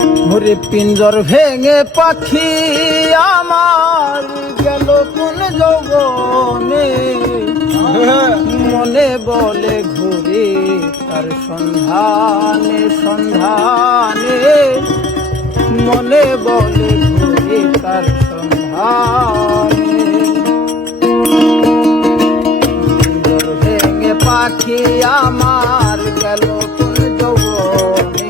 ওরে পিঞ্জর ভেঙে পাখি আমার গেল কোন যৌবনে, মনে বলে ঘুরে তার সন্ধানে সন্ধানে, মনে বলে ঘুরে তার সন্ধানে। পিঞ্জর ভেঙে পাখি আমার গেল কোন যৌবনে,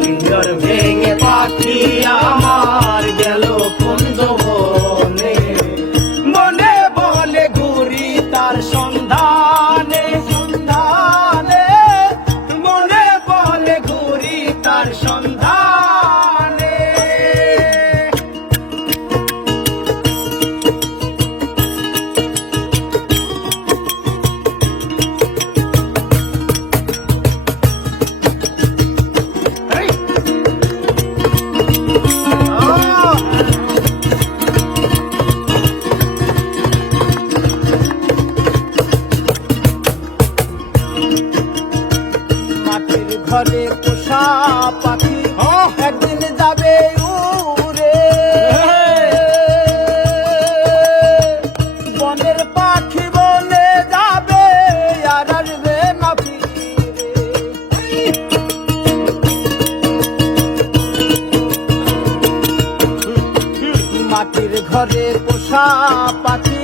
পিঞ্জর ভেঙে পাখি আমার গেল কোন যৌবনে, মনে বলে ঘুরি তার সন্ধানে সন্ধানে, মনে বলে ঘুরি তার সন্ধানে। মাটির ঘরে পোষা পাখি একদিন যাবে উড়ে, বনের পাখি বলে যাবে আর আসবে না ফিরে। মাটির ঘরে পোষা পাখি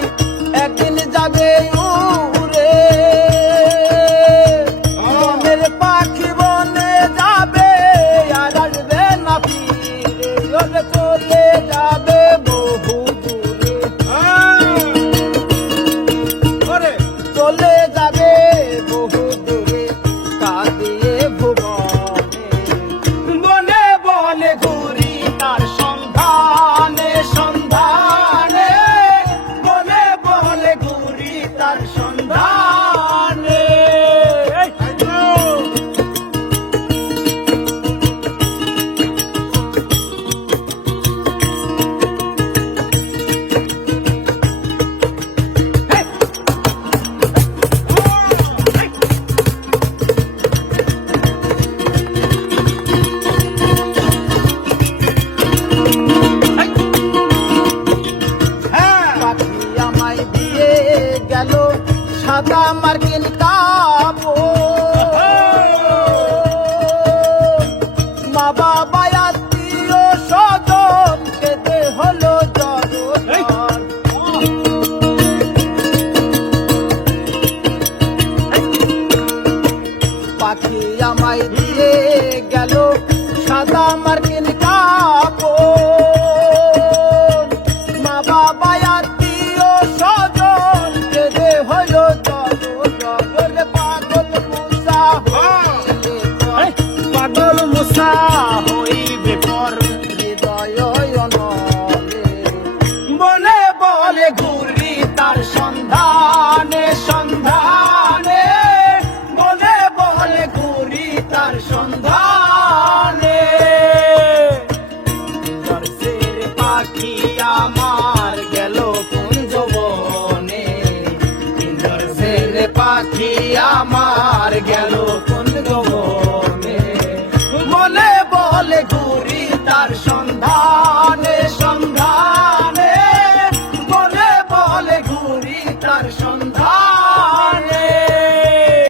একদিন যাবে উড়ে, বনের পাখি বনে যাবে আর আসবে না ফিরে। ওরে চলে যাবে বহু দূরে, চলে যাবে বহু দূরে কাঁদিয়ে ভুবনে, মনে বলে ঘুরি তার সন্ধানে সন্ধানে, মনে বলে ঘুরি তার সন্ধানে। পাখি আমায় দিয়ে গেল সাদা মার্কিন কাপড়, মা বাবা আত্মীয় স্বজন কেঁদে হলো জড়। পাখি আমায় দিয়ে গেল সাদা মার্কিন কাপড়, মা বাবা আত্মীয় স্বজন কেঁদে হলো জড়। পাগল মুসা পাগল মুসা হইবে পর হৃদয় অনলে, মনে বলে ঘুরি তার সন্ধানে সন্ধানে, মনে বলে ঘুরি তার সন্ধানে।